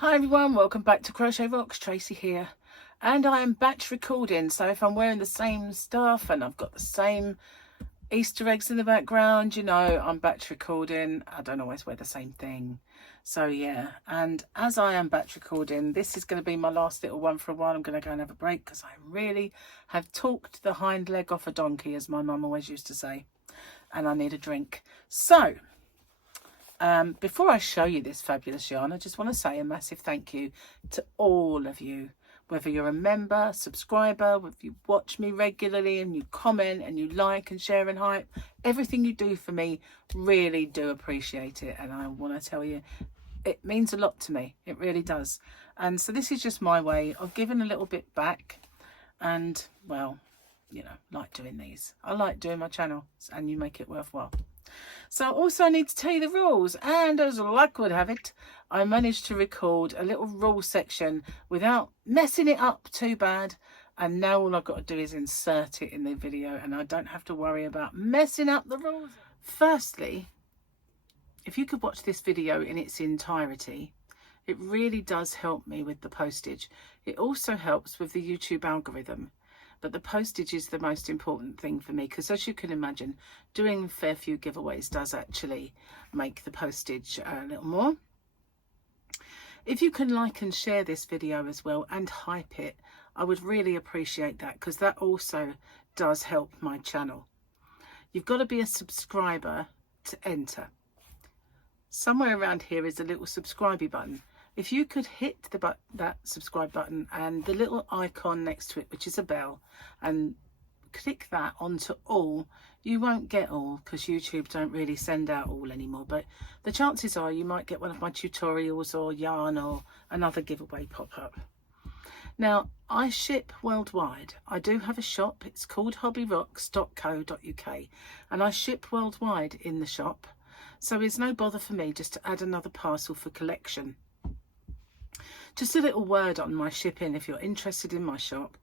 Hi everyone, welcome back to Crochet Rocks. Tracy here, and I am batch recording, so if I'm wearing the same stuff and I've got the same Easter eggs in the background, you know I'm batch recording. I don't always wear the same thing, so yeah. And as I am batch recording, this is going to be my last little one for a while. I'm going to go and have a break because I really have talked the hind leg off a donkey, as my mum always used to say, and I need a drink. So before I show you this fabulous yarn, I just want to say a massive thank you to all of you, whether you're a member, subscriber, whether you watch me regularly and you comment and you like and share and hype. Everything you do for me, really do appreciate it, and I want to tell you it means a lot to me. It really does. And so this is just my way of giving a little bit back, and well, you know, like doing these. I like doing my channel and you make it worthwhile. So also I need to tell you the rules, and as luck would have it, I managed to record a little rule section without messing it up too bad, and now all I've got to do is insert it in the video and I don't have to worry about messing up the rules. Firstly, if you could watch this video in its entirety, it really does help me with the postage. It also helps with the YouTube algorithm. But the postage is the most important thing for me, because as you can imagine, doing a fair few giveaways does actually make the postage a little more. If you can like and share this video as well and hype it, I would really appreciate that, because that also does help my channel. You've got to be a subscriber to enter. Somewhere around here is a little subscribe button. If you could hit that subscribe button and the little icon next to it, which is a bell, and click that onto all, you won't get all because YouTube don't really send out all anymore, but the chances are you might get one of my tutorials or yarn or another giveaway pop up. Now, I ship worldwide. I do have a shop. It's called hobbyrocks.co.uk, and I ship worldwide in the shop, so it's no bother for me just to add another parcel for collection. Just a little word on my shipping if you're interested in my shop.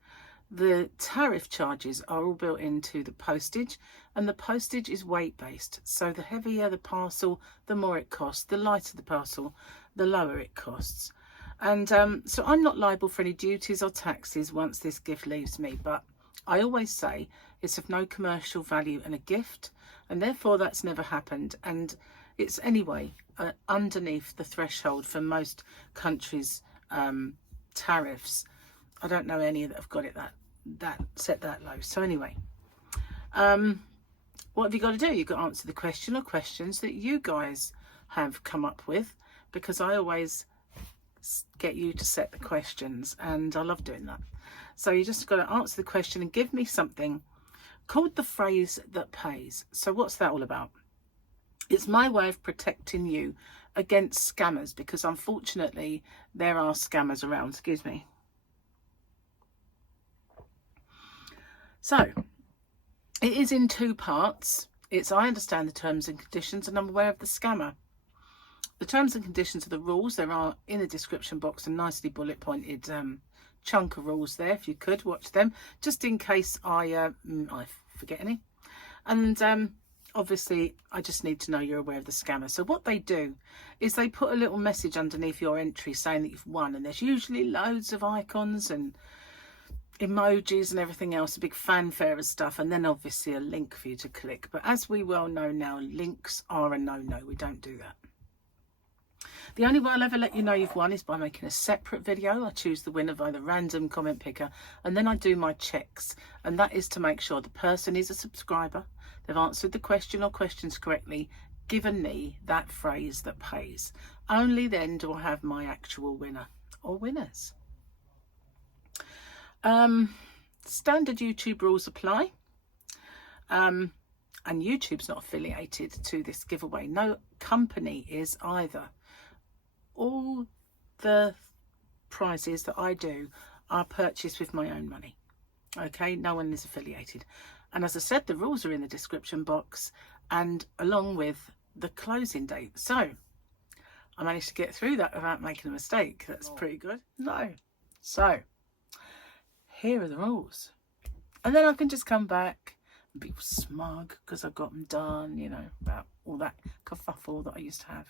The tariff charges are all built into the postage, and the postage is weight based. So the heavier the parcel, the more it costs. The lighter the parcel, the lower it costs. And so I'm not liable for any duties or taxes once this gift leaves me. But I always say it's of no commercial value and a gift, and therefore that's never happened. And it's anyway underneath the threshold for most countries' tariffs. I don't know any that have got it that set that low. So anyway, what have you got to do? You've got to answer the question or questions that you guys have come up with, because I always get you to set the questions and I love doing that. So you just got to answer the question and give me something called the phrase that pays. So what's that all about? It's my way of protecting you against scammers, because unfortunately there are scammers around. Excuse me. So it is in two parts. It's I understand the terms and conditions and I'm aware of the scammer. The terms and conditions are the rules. There are in the description box a nicely bullet pointed chunk of rules there. If you could watch them, just in case I forget any. And obviously, I just need to know you're aware of the scammer. So what they do is they put a little message underneath your entry saying that you've won. And there's usually loads of icons and emojis and everything else, a big fanfare of stuff. And then obviously a link for you to click. But as we well know now, links are a no-no. We don't do that. The only way I'll ever let you know you've won is by making a separate video. I choose the winner by the random comment picker, and then I do my checks. And that is to make sure the person is a subscriber, they've answered the question or questions correctly, given me that phrase that pays. Only then do I have my actual winner or winners. Standard YouTube rules apply. And YouTube's not affiliated to this giveaway. No company is either. All the prizes that I do are purchased with my own money. Okay, no one is affiliated. And as I said, the rules are in the description box and along with the closing date. So I managed to get through that without making a mistake. That's pretty good. No. So here are the rules. And then I can just come back and be smug because I've got them done, you know, about all that kerfuffle that I used to have.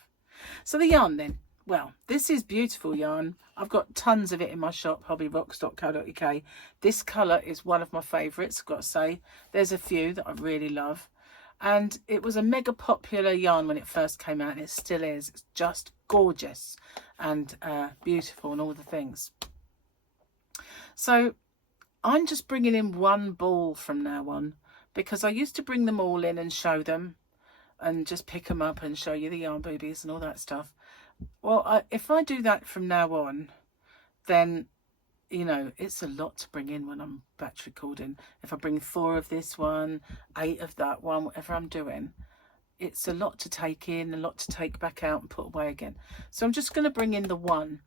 So the yarn then. well, this is beautiful yarn. I've got tons of it in my shop, hobbyrocks.co.uk. This colour is one of my favourites, I've got to say. There's a few that I really love. And it was a mega popular yarn when it first came out, and it still is. It's just gorgeous and beautiful and all the things. So I'm just bringing in one ball from now on, because I used to bring them all in and show them and just pick them up and show you the yarn boobies and all that stuff. Well, if I do that from now on, then, you know, it's a lot to bring in when I'm batch recording. If I bring 4 of this one, 8 of that one, whatever I'm doing, it's a lot to take in, a lot to take back out and put away again. So I'm just going to bring in the one.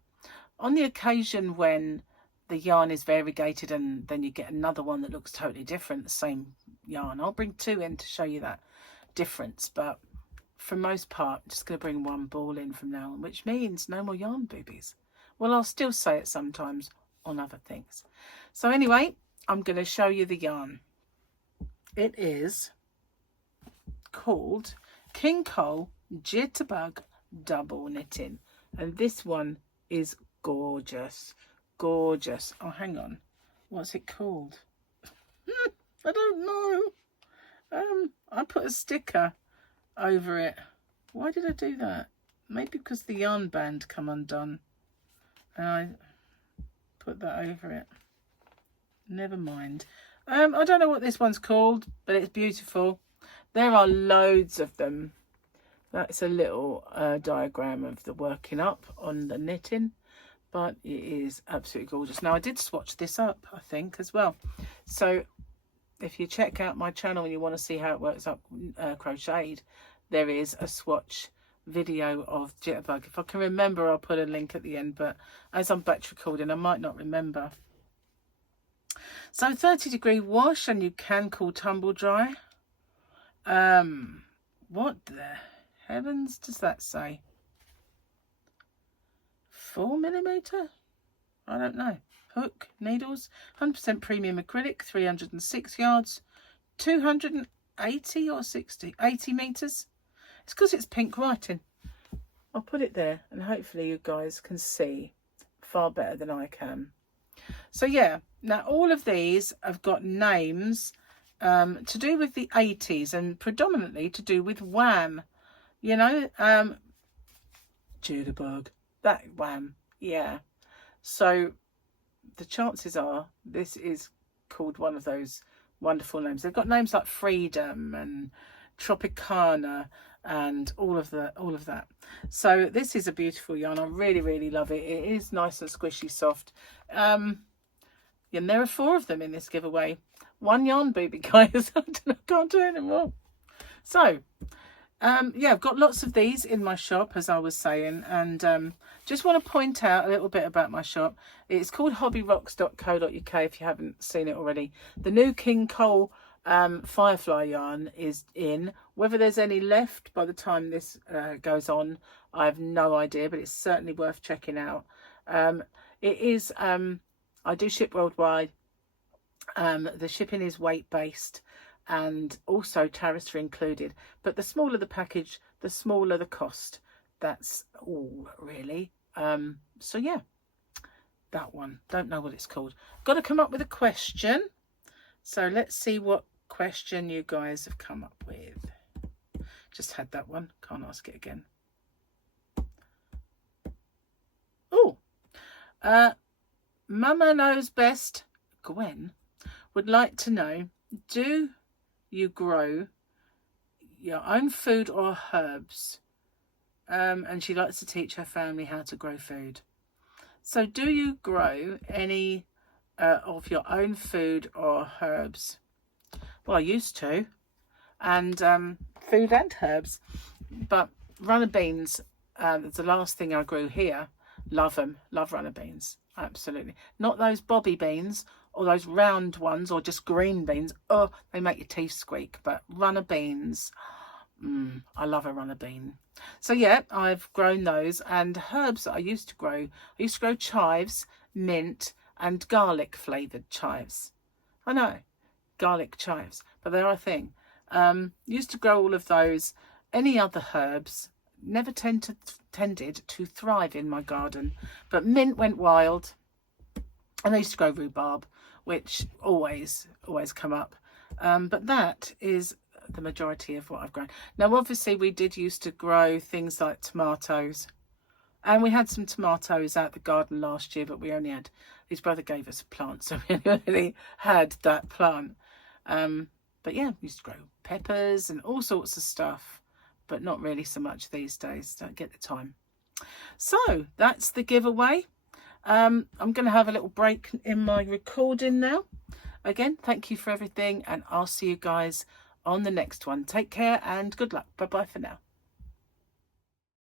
On the occasion when the yarn is variegated and then you get another one that looks totally different, the same yarn, I'll bring 2 in to show you that difference. But for most part, I'm just going to bring 1 ball in from now on, which means no more yarn boobies. Well, I'll still say it sometimes on other things. So anyway, I'm going to show you the yarn. It is called King Cole Jitterbug Double Knitting, and this one is gorgeous. Gorgeous. Oh, hang on, what's it called? I don't know. I put a sticker over it. Why did I do that? Maybe because the yarn band come undone and I put that over it. Never mind. I don't know what this one's called, but it's beautiful. There are loads of them. That's a little diagram of the working up on the knitting, but it is absolutely gorgeous. Now, I did swatch this up, I think, as well. So if you check out my channel and you want to see how it works up crocheted, there is a swatch video of Jitterbug. If I can remember, I'll put a link at the end, but as I'm batch recording, I might not remember. So 30-degree wash, and you can cool tumble dry. What the heavens does that say? 4mm? I don't know. Hook, needles, 100% premium acrylic, 306 yards, 280 or 60, 80 meters. It's because it's pink writing. I'll put it there and hopefully you guys can see far better than I can. So yeah, now all of these have got names to do with the 80s and predominantly to do with Wham. You know, Jitterbug, that Wham, yeah. So the chances are this is called one of those wonderful names. They've got names like Freedom and Tropicana and all of that. So this is a beautiful yarn. I really love it. It is nice and squishy soft. And there are 4 of them in this giveaway. 1 yarn booby, guys. I can't do it anymore. So yeah, I've got lots of these in my shop, as I was saying, and just want to point out a little bit about my shop. It's called hobbyrocks.co.uk if you haven't seen it already. The new King Cole Firefly yarn is in. Whether there's any left by the time this goes on, I have no idea, but it's certainly worth checking out. It is, I do ship worldwide. The shipping is weight based and also tariffs are included, but the smaller the package, the smaller the cost. That's all really. So yeah, that one, don't know what it's called. Got to come up with a question, so let's see what question you guys have come up with. Just had that one, can't ask it again. Oh, Mama Knows Best Gwen would like to know, do you grow your own food or herbs? And she likes to teach her family how to grow food. So do you grow any of your own food or herbs? Well, I used to, and food and herbs, but runner beans, it's the last thing I grew here. Love them, love runner beans, absolutely. Not those bobby beans or those round ones or just green beans. Oh, they make your teeth squeak, but runner beans, I love a runner bean. So yeah, I've grown those. And herbs that I used to grow chives, mint and garlic flavoured chives. I know, garlic chives, but they're a thing. Used to grow all of those. Any other herbs, never tended to thrive in my garden. But mint went wild, and I used to grow rhubarb, which always come up. But that is the majority of what I've grown. Now, obviously, we did used to grow things like tomatoes. And we had some tomatoes out the garden last year, but we only had, his brother gave us a plant, so we only had that plant. But yeah, we used to grow peppers and all sorts of stuff, but not really so much these days. Don't get the time. So that's the giveaway. I'm going to have a little break in my recording now. Again, thank you for everything, and I'll see you guys on the next one. Take care and good luck. Bye bye for now.